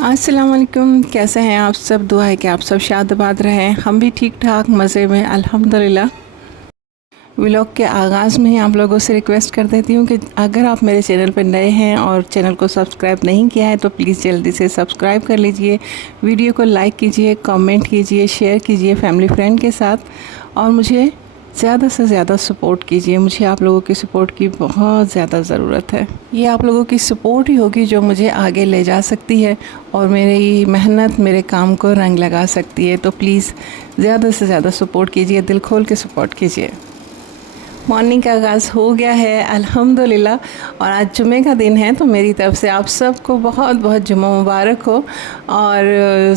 अस्सलाम वालेकुम। कैसे हैं आप सब? दुआ है कि आप सब शाद-आबाद रहें। हम भी ठीक ठाक मज़े में अल्हम्दुलिल्लाह। व्लॉग के आगाज़ में ही आप लोगों से रिक्वेस्ट कर देती हूँ कि अगर आप मेरे चैनल पर नए हैं और चैनल को सब्सक्राइब नहीं किया है तो प्लीज़ जल्दी से सब्सक्राइब कर लीजिए। वीडियो को लाइक कीजिए, कमेंट कीजिए, शेयर कीजिए फैमिली फ्रेंड के साथ और मुझे ज़्यादा से ज़्यादा सपोर्ट कीजिए। मुझे आप लोगों की सपोर्ट की बहुत ज़्यादा ज़रूरत है। ये आप लोगों की सपोर्ट ही होगी जो मुझे आगे ले जा सकती है और मेरी मेहनत मेरे काम को रंग लगा सकती है। तो प्लीज़ ज़्यादा से ज़्यादा सपोर्ट कीजिए, दिल खोल के सपोर्ट कीजिए। मॉर्निंग का आगाज़ हो गया है अल्हम्दुलिल्लाह और आज जुमे का दिन है तो मेरी तरफ़ से आप सबको बहुत बहुत जुमा मुबारक हो। और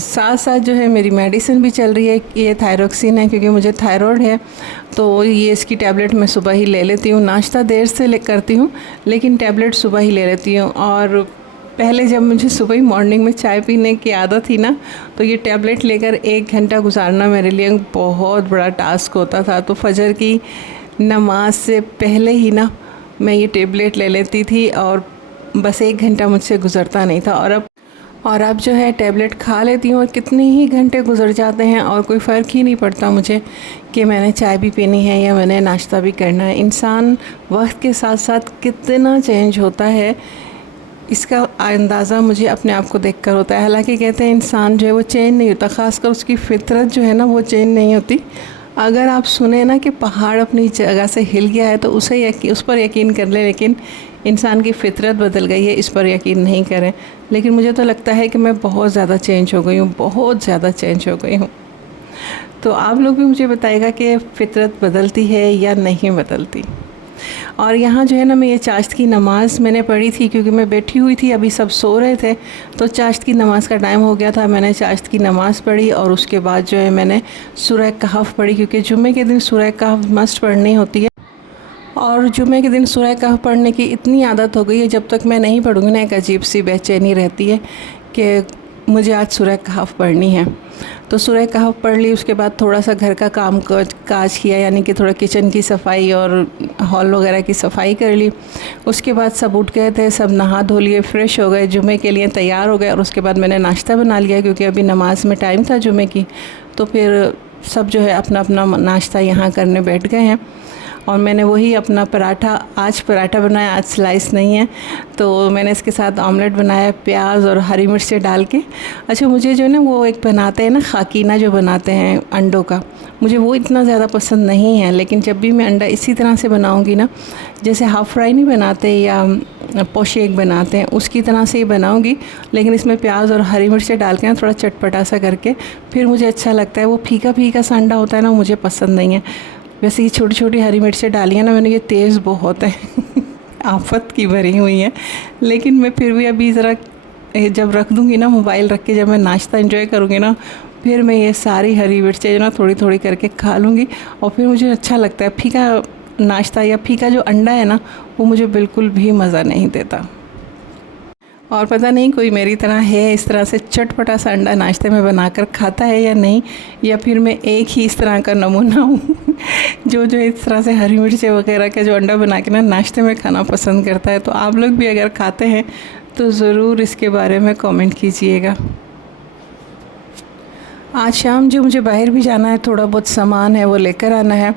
साथ साथ जो है मेरी मेडिसिन भी चल रही है, ये थायरोक्सिन है क्योंकि मुझे थायराइड है तो ये इसकी टैबलेट मैं सुबह ही ले लेती हूँ। नाश्ता देर से करती हूँ लेकिन टैबलेट सुबह ही ले लेती हूँ। और पहले जब मुझे सुबह ही मॉर्निंग में चाय पीने की आदत थी ना तो ये टैबलेट लेकर 1 घंटा गुजारना मेरे लिए बहुत बड़ा टास्क होता था। तो फजर की नमाज से पहले ही ना मैं ये टैबलेट ले लेती थी और बस 1 घंटा मुझसे गुज़रता नहीं था। और अब जो है टैबलेट खा लेती हूँ और कितने ही घंटे गुजर जाते हैं और कोई फ़र्क ही नहीं पड़ता मुझे कि मैंने चाय भी पीनी है या मैंने नाश्ता भी करना है। इंसान वक्त के साथ साथ कितना चेंज होता है इसका अंदाज़ा मुझे अपने आप को देखकर होता है। हालांकि कहते हैं इंसान जो है वो चेंज नहीं होता, ख़ासकर उसकी फितरत जो है ना वो चेंज नहीं होती। अगर आप सुने ना कि पहाड़ अपनी जगह से हिल गया है तो उस पर यकीन कर ले, लेकिन इंसान की फितरत बदल गई है इस पर यकीन नहीं करें। लेकिन मुझे तो लगता है कि मैं बहुत ज़्यादा चेंज हो गई हूँ, बहुत ज़्यादा चेंज हो गई हूँ। तो आप लोग भी मुझे बताइएगा कि फितरत बदलती है या नहीं बदलती। और यहाँ जो है ना मैं ये चाश्त की नमाज़ मैंने पढ़ी थी क्योंकि मैं बैठी हुई थी, अभी सब सो रहे थे तो चाश्त की नमाज़ का टाइम हो गया था। मैंने चाश्त की नमाज़ पढ़ी और उसके बाद जो है मैंने सूरह कहफ़ पढ़ी क्योंकि जुम्मे के दिन सूरह कहफ़ मस्ट पढ़नी होती है। और जुम्मे के दिन सूरह कहफ़ पढ़ने की इतनी आदत हो गई है, जब तक मैं नहीं पढ़ूँगी ना एक अजीब सी बेचैनी रहती है कि मुझे आज सूरह कहफ़ पढ़नी है। तो सूरह कहफ़ पढ़ ली, उसके बाद थोड़ा सा घर का काम काज किया, यानी कि थोड़ा किचन की सफाई और हॉल वगैरह की सफाई कर ली। उसके बाद सब उठ गए थे, सब नहा धो लिए, फ़्रेश हो गए, जुमे के लिए तैयार हो गए। और उसके बाद मैंने नाश्ता बना लिया क्योंकि अभी नमाज में टाइम था जुमे की। तो फिर सब जो है अपना अपना नाश्ता यहाँ करने बैठ गए हैं। और मैंने वही अपना आज पराठा बनाया, आज स्लाइस नहीं है तो मैंने इसके साथ ऑमलेट बनाया प्याज और हरी मिर्च से डाल के। अच्छा, मुझे जो है ना वो एक बनाते हैं ना खाकीना जो बनाते हैं अंडों का, मुझे वो इतना ज़्यादा पसंद नहीं है। लेकिन जब भी मैं अंडा इसी तरह से बनाऊंगी ना, जैसे हाफ़ फ्राई नहीं बनाते या पोशेक बनाते हैं उसकी तरह से ही बनाऊंगी, लेकिन इसमें प्याज और हरी मिर्च डाल के ना थोड़ा चटपटा सा करके फिर मुझे अच्छा लगता है। वो फीका फीका सा अंडा होता है ना, मुझे पसंद नहीं है। वैसे ये छोटी छोटी हरी मिर्चें डाली हैं ना मैंने, ये तेज़ बहुत है आफत की भरी हुई है। लेकिन मैं फिर भी अभी ज़रा जब रख दूँगी ना, मोबाइल रख के जब मैं नाश्ता एंजॉय करूँगी ना, फिर मैं ये सारी हरी मिर्चें जो ना थोड़ी थोड़ी करके खा लूँगी और फिर मुझे अच्छा लगता है। फीका नाश्ता या फीका जो अंडा है ना वो मुझे बिल्कुल भी मज़ा नहीं देता। और पता नहीं कोई मेरी तरह है, इस तरह से चटपटा सा अंडा नाश्ते में बनाकर खाता है या नहीं, या फिर मैं एक ही इस तरह का नमूना हूँ जो इस तरह से हरी मिर्चें वगैरह का जो अंडा बना के ना नाश्ते में खाना पसंद करता है। तो आप लोग भी अगर खाते हैं तो ज़रूर इसके बारे में कमेंट कीजिएगा। आज शाम जो मुझे बाहर भी जाना है, थोड़ा बहुत सामान है वो लेकर आना है।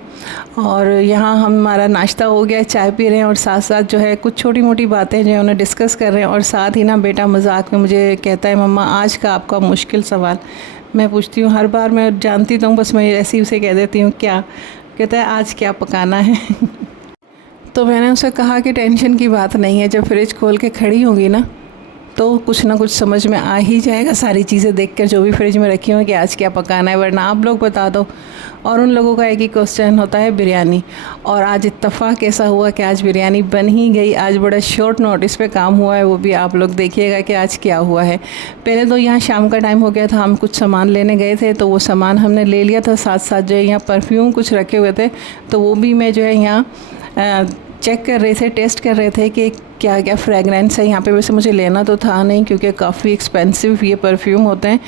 और यहाँ हमारा नाश्ता हो गया, चाय पी रहे हैं और साथ साथ जो है कुछ छोटी मोटी बातें जो है उन्हें डिस्कस कर रहे हैं। और साथ ही ना बेटा मजाक में मुझे कहता है, मम्मा आज का आपका मुश्किल सवाल। मैं पूछती हूँ, हर बार मैं जानती तो हूँ, बस मैं ऐसे ही उसे कह देती हूँ क्या। कहता है आज क्या पकाना है तो मैंने उसे कहा कि टेंशन की बात नहीं है, जब फ्रिज खोल के खड़ी होंगी ना तो कुछ ना कुछ समझ में आ ही जाएगा सारी चीज़ें देखकर जो भी फ्रिज में रखी हुई कि आज क्या पकाना है, वरना आप लोग बता दो। और उन लोगों का एक ही क्वेश्चन होता है बिरयानी। और आज इत्तेफाक ऐसा हुआ कि आज बिरयानी बन ही गई। आज बड़ा शॉर्ट नोटिस पे काम हुआ है, वो भी आप लोग देखिएगा कि आज क्या हुआ है। पहले तो यहाँ शाम का टाइम हो गया था, हम कुछ सामान लेने गए थे तो वो सामान हमने ले लिया था। साथ साथ जो है यहाँ परफ्यूम कुछ रखे हुए थे तो वो भी मैं जो है यहाँ चेक कर रहे थे, टेस्ट कर रहे थे कि क्या क्या फ्रेगरेंस है यहाँ पे। वैसे मुझे लेना तो था नहीं क्योंकि काफ़ी एक्सपेंसिव ये परफ्यूम होते हैं,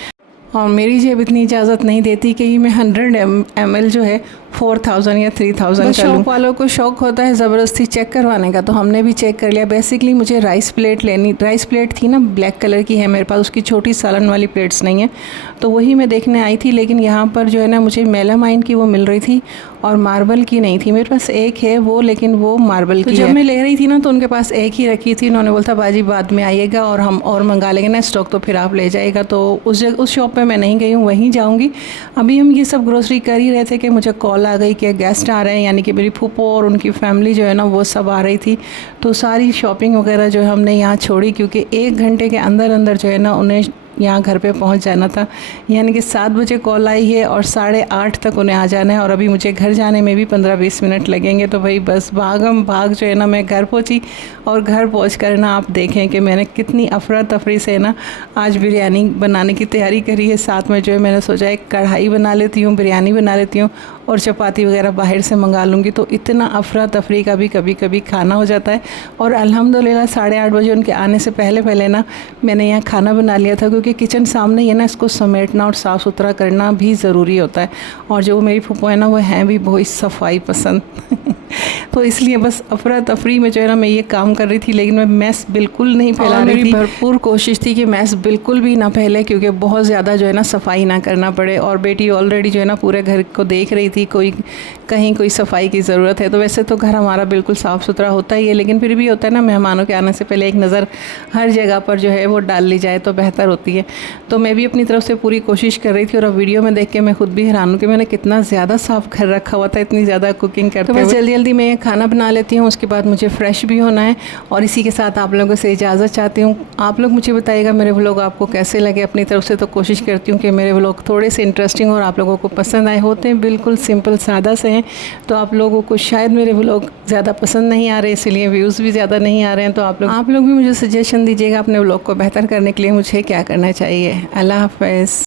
और मेरी जेब इतनी इजाज़त नहीं देती कि मैं 100 ml जो है 4000 या 3000 का लूँ। शौक वालों को शौक होता है ज़बरदस्ती चेक करवाने का, तो हमने भी चेक कर लिया। बेसिकली मुझे राइस प्लेट थी ना, ब्लैक कलर की है मेरे पास, उसकी छोटी सालन वाली प्लेट्स नहीं है, तो वही मैं देखने आई थी। लेकिन यहाँ पर जो है ना मुझे मेलामाइन की वो मिल रही थी और मार्बल की नहीं थी। मेरे पास एक है वो, लेकिन वो मार्बल की है। जब मैं ले रही थी ना तो उनके पास एक ही रखी थी। उन्होंने बोला था बाजी बाद में आइएगा और हम और मंगा लेंगे ना स्टॉक, तो फिर आप ले जाइएगा। तो उस शॉप पे मैं नहीं गई हूँ, वहीं जाऊँगी। अभी हम ये सब ग्रोसरी कर ही रहे थे कि मुझे कॉल आ गई कि गेस्ट आ रहे हैं, यानी कि मेरी फूफो और उनकी फैमिली जो है ना वो सब आ रही थी। तो सारी शॉपिंग वगैरह जो है हमने यहाँ छोड़ी, क्योंकि 1 घंटे के अंदर अंदर जो है ना उन्हें यहाँ घर पे पहुँच जाना था। यानी कि 7 बजे कॉल आई है और 8:30 तक उन्हें आ जाना है, और अभी मुझे घर जाने में भी 15-20 मिनट लगेंगे। तो भाई बस भागम भाग जो है ना मैं घर पहुँची, और घर पहुँच कर ना आप देखें कि मैंने कितनी अफरा तफरी से ना आज बिरयानी बनाने की तैयारी करी है। साथ में जो है मैंने सोचा एक कढ़ाई बना लेती हूँ, बिरयानी बना लेती हूँ, और चपाती वगैरह बाहर से मंगा लूँगी। तो इतना अफरा तफरी का भी कभी कभी खाना हो जाता है। और अल्हम्दुलिल्लाह 8:30 बजे उनके आने से पहले ना मैंने यहाँ खाना बना लिया था, क्योंकि किचन सामने ही है ना, इसको समेटना और साफ़ सुथरा करना भी ज़रूरी होता है। और जो मेरी फूफो है ना वो हैं भी बहुत सफाई पसंद तो इसलिए बस अफरा तफरी में जो है ना मैं ये काम कर रही थी। लेकिन मैं मैस बिल्कुल नहीं फैला रही थी। भरपूर कोशिश थी कि मैस बिल्कुल भी ना फैले, क्योंकि बहुत ज़्यादा जो है ना सफाई ना करना पड़े। और बेटी ऑलरेडी जो है ना पूरे घर को देख रही थी, कहीं कोई सफाई की ज़रूरत है। तो वैसे तो घर हमारा बिल्कुल साफ़ सुथरा होता ही है, लेकिन फिर भी होता है ना मेहमानों के आने से पहले एक नज़र हर जगह पर जो है वो डाल ली जाए तो बेहतर होती है। तो मैं भी अपनी तरफ से पूरी कोशिश कर रही थी, और अब वीडियो में देख के मैं खुद भी हैरान हूँ कि मैंने कितना ज़्यादा साफ़ घर रखा हुआ था, इतनी ज़्यादा कुकिंग करते हुए। तो जल्दी जल्दी मैं खाना बना लेती हूँ, उसके बाद मुझे फ़्रेश भी होना है। और इसी के साथ आप लोगों से इजाज़त चाहती हूँ। आप लोग मुझे बताइएगा मेरे व्लॉग आपको कैसे लगे। अपनी तरफ से तो कोशिश करती हूँ कि मेरे व्लॉग थोड़े से इंटरेस्टिंग और आप लोगों को पसंद आए। होते हैं बिल्कुल सिंपल सादा से हैं, तो आप लोगों को शायद मेरे व्लॉग ज़्यादा पसंद नहीं आ रहे, इसीलिए व्यूज़ भी ज़्यादा नहीं आ रहे हैं। तो आप लोग भी मुझे सजेशन दीजिएगा अपने व्लॉग को बेहतर करने के लिए मुझे क्या करना चाहिए। अल्लाह हाफ़िज़।